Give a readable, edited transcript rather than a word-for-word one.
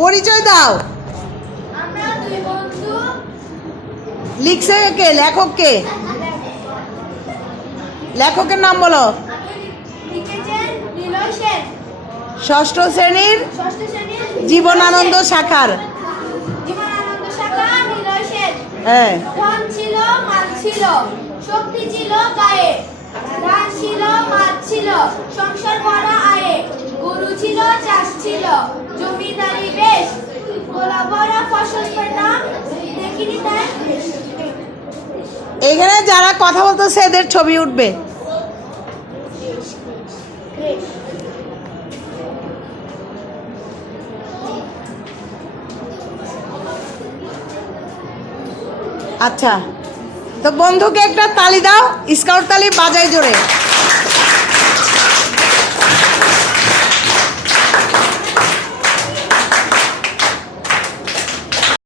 পরিচয় দাও। আমরা দুই বন্ধু। লিখছে কে? লেখক কে? লেখকের নাম বলো। লিখেছেন নিলয় সেন। ষষ্ঠ শ্রেণীর ষষ্ঠ শ্রেণীর জীবনানন্দ শাখার। জীবনানন্দ শাখা নিলয় সেন। হ্যাঁ। ধন ছিল, মাল ছিল, শক্তি ছিল গায়ে, ধান ছিল, মাছ ছিল, সংসার ভরা আয়ে, গরু ছিল, চাষ ছিল, জমিদারি বেশ, গোলা ভরা ফসল পেতাম, দেখিনি তাই বেশ। এখানে যারা কথা বলতেছে এদের ছবি উঠবে। আচ্ছা, তো বন্ধুকে একটা তালি দাও, স্কাউট তালি বাজাই জোরে।